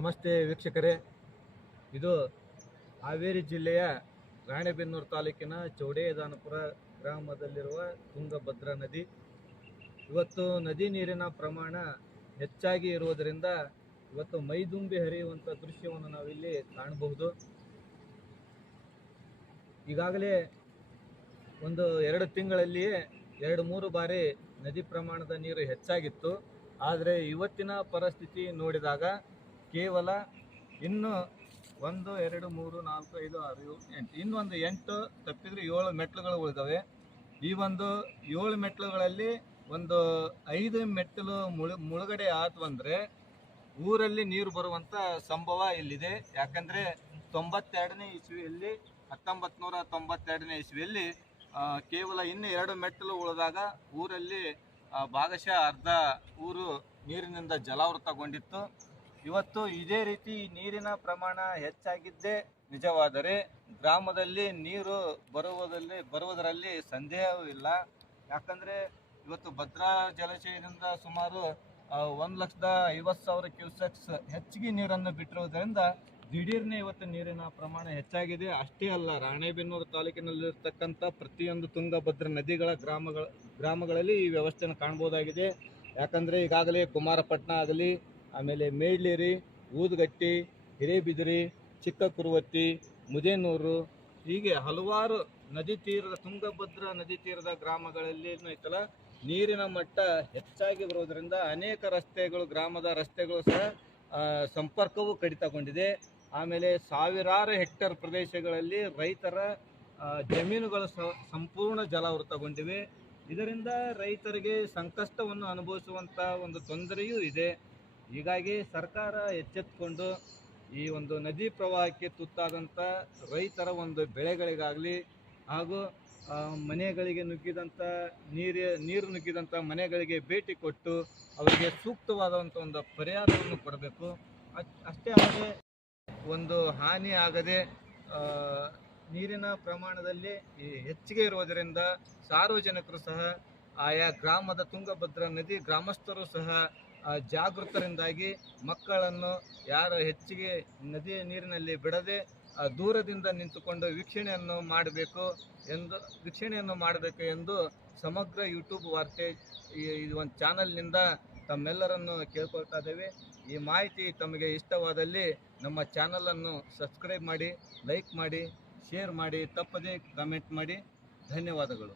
ನಮಸ್ತೆ ವೀಕ್ಷಕರೇ. ಇದು ಹಾವೇರಿ ಜಿಲ್ಲೆಯ ರಾಣೆಬೆನ್ನೂರು ತಾಲೂಕಿನ ಚೌಡೇದಾನಪುರ ಗ್ರಾಮದಲ್ಲಿರುವ ತುಂಗಭದ್ರಾ ನದಿ. ಇವತ್ತು ನದಿ ನೀರಿನ ಪ್ರಮಾಣ ಹೆಚ್ಚಾಗಿ ಇರುವುದರಿಂದ ಇವತ್ತು ಮೈದುಂಬಿ ಹರಿಯುವಂಥ ದೃಶ್ಯವನ್ನು ನಾವಿಲ್ಲಿ ಕಾಣಬಹುದು. ಈಗಾಗಲೇ ಒಂದು ಎರಡು ತಿಂಗಳಲ್ಲಿಯೇ ಎರಡು ಮೂರು ಬಾರಿ ನದಿ ಪ್ರಮಾಣದ ನೀರು ಹೆಚ್ಚಾಗಿತ್ತು. ಆದರೆ ಇವತ್ತಿನ ಪರಿಸ್ಥಿತಿ ನೋಡಿದಾಗ ಕೇವಲ ಇನ್ನು ಒಂದು, ಎರಡು, ಮೂರು, ನಾಲ್ಕು, ಐದು, ಆರು, ಏಳು, ಎಂಟು. ಇನ್ನೊಂದು ಎಂಟು, ತಪ್ಪಿದ್ರೆ ಏಳು ಮೆಟ್ಲುಗಳು ಉಳಿದವೆ. ಈ ಒಂದು ಏಳು ಮೆಟ್ಲುಗಳಲ್ಲಿ ಒಂದು ಐದು ಮೆಟ್ಟಲು ಮುಳು, ಮುಳುಗಡೆ ಆತು ಅಂದರೆ ಊರಲ್ಲಿ ನೀರು ಬರುವಂಥ ಸಂಭವ ಇಲ್ಲಿದೆ. ಯಾಕಂದರೆ ತೊಂಬತ್ತೆರಡನೇ ಇಸ್ವಿಯಲ್ಲಿ ಹತ್ತೊಂಬತ್ತು ನೂರ ತೊಂಬತ್ತೆರಡನೇ ಇಸ್ವಿಯಲ್ಲಿ ಕೇವಲ ಇನ್ನು ಎರಡು ಮೆಟ್ಟಲು ಉಳಿದಾಗ ಊರಲ್ಲಿ ಭಾಗಶಃ ಅರ್ಧ ಊರು ನೀರಿನಿಂದ ಜಲಾವೃತಗೊಂಡಿತ್ತು. ಇವತ್ತು ಇದೇ ರೀತಿ ನೀರಿನ ಪ್ರಮಾಣ ಹೆಚ್ಚಾಗಿದ್ದೇ ನಿಜವಾದರೆ ಗ್ರಾಮದಲ್ಲಿ ನೀರು ಬರುವುದಲ್ಲಿ ಬರುವುದರಲ್ಲಿ ಸಂದೇಹವಿಲ್ಲ ಯಾಕಂದರೆ ಇವತ್ತು ಭದ್ರಾ ಜಲಾಶಯದಿಂದ ಸುಮಾರು ಒಂದು ಲಕ್ಷದ ಐವತ್ತು ಸಾವಿರ ಕ್ಯೂಸೆಕ್ಸ್ ಹೆಚ್ಚಿಗೆ ನೀರನ್ನು ಬಿಟ್ಟಿರುವುದರಿಂದ ದಿಢೀರ್ನೆ ಇವತ್ತು ನೀರಿನ ಪ್ರಮಾಣ ಹೆಚ್ಚಾಗಿದೆ. ಅಷ್ಟೇ ಅಲ್ಲ, ರಾಣೆಬೆನ್ನೂರು ತಾಲೂಕಿನಲ್ಲಿರ್ತಕ್ಕಂಥ ಪ್ರತಿಯೊಂದು ತುಂಗಭದ್ರ ನದಿಗಳ ಗ್ರಾಮಗಳ, ಗ್ರಾಮಗಳಲ್ಲಿ ಈ ವ್ಯವಸ್ಥೆಯನ್ನು ಕಾಣ್ಬೋದಾಗಿದೆ ಯಾಕಂದರೆ ಈಗಾಗಲೇ ಕುಮಾರಪಟ್ಟಣ ಆಗಲಿ ಆಮೇಲೆ ಮೇಡ್ಲೇರಿ ಊದುಗಟ್ಟಿ, ಹಿರೇಬಿದಿರಿ ಚಿಕ್ಕ ಕುರುವತ್ತಿ ಮುದೇನೂರು, ಹೀಗೆ ಹಲವಾರು ನದಿ ತೀರದ, ತುಂಗಭದ್ರಾ ನದಿ ತೀರದ ಗ್ರಾಮಗಳಲ್ಲಿ ಐತಲ್ಲ, ನೀರಿನ ಮಟ್ಟ ಹೆಚ್ಚಾಗಿ ಬರುವುದರಿಂದ ಅನೇಕ ರಸ್ತೆಗಳು, ಗ್ರಾಮದ ರಸ್ತೆಗಳು ಸಹ ಸಂಪರ್ಕವೂ ಕಡಿತಗೊಂಡಿದೆ. ಆಮೇಲೆ ಸಾವಿರಾರು ಹೆಕ್ಟರ್ ಪ್ರದೇಶಗಳಲ್ಲಿ ರೈತರ ಜಮೀನುಗಳು ಸಂಪೂರ್ಣ ಜಲಾವೃತಗೊಂಡಿವೆ. ಇದರಿಂದ ರೈತರಿಗೆ ಸಂಕಷ್ಟವನ್ನು ಅನುಭವಿಸುವಂಥ ಒಂದು ತೊಂದರೆಯೂ ಇದೆ. ಹೀಗಾಗಿ ಸರ್ಕಾರ ಎಚ್ಚೆತ್ತುಕೊಂಡು ಈ ಒಂದು ನದಿ ಪ್ರವಾಹಕ್ಕೆ ತುತ್ತಾದಂಥ ರೈತರ ಒಂದು ಬೆಳೆಗಳಿಗಾಗಲಿ ಹಾಗೂ ಮನೆಗಳಿಗೆ ನುಗ್ಗಿದಂಥ ನೀರು ನೀರು ನುಗ್ಗಿದಂಥ ಮನೆಗಳಿಗೆ ಭೇಟಿ ಕೊಟ್ಟು ಅವರಿಗೆ ಸೂಕ್ತವಾದಂಥ ಒಂದು ಪರಿಹಾರವನ್ನು ಕೊಡಬೇಕು. ಅಷ್ಟೇ ಅಲ್ಲದೆ ಒಂದು ಹಾನಿ ಆಗದೆ ನೀರಿನ ಪ್ರಮಾಣದಲ್ಲಿ ಈ ಹೆಚ್ಚಿಗೆ ಇರುವುದರಿಂದ ಸಾರ್ವಜನಿಕರು ಸಹ, ಆಯಾ ಗ್ರಾಮದ ತುಂಗಭದ್ರಾ ನದಿ ಗ್ರಾಮಸ್ಥರು ಸಹ ಜಾಗೃತರಿಂದಾಗಿ ಮಕ್ಕಳನ್ನು ಯಾರು ಹೆಚ್ಚಿಗೆ ನದಿಯ ನೀರಿನಲ್ಲಿ ಬಿಡದೆ ದೂರದಿಂದ ನಿಂತುಕೊಂಡು ವೀಕ್ಷಣೆಯನ್ನು ಮಾಡಬೇಕು ಎಂದು, ವೀಕ್ಷಣೆಯನ್ನು ಮಾಡಬೇಕು ಎಂದು ಸಮಗ್ರ ಯೂಟ್ಯೂಬ್ ವಾರ್ತೆ ಈ ಒಂದು ಚಾನಲ್ನಿಂದ ತಮ್ಮೆಲ್ಲರನ್ನು ಕೇಳ್ಕೊಳ್ತಾ ಇದ್ದೇವೆ. ಈ ಮಾಹಿತಿ ತಮಗೆ ಇಷ್ಟವಾದಲ್ಲಿ ನಮ್ಮ ಚಾನಲನ್ನು ಸಬ್ಸ್ಕ್ರೈಬ್ ಮಾಡಿ, ಲೈಕ್ ಮಾಡಿ, ಶೇರ್ ಮಾಡಿ, ತಪ್ಪದೇ ಕಮೆಂಟ್ ಮಾಡಿ. ಧನ್ಯವಾದಗಳು.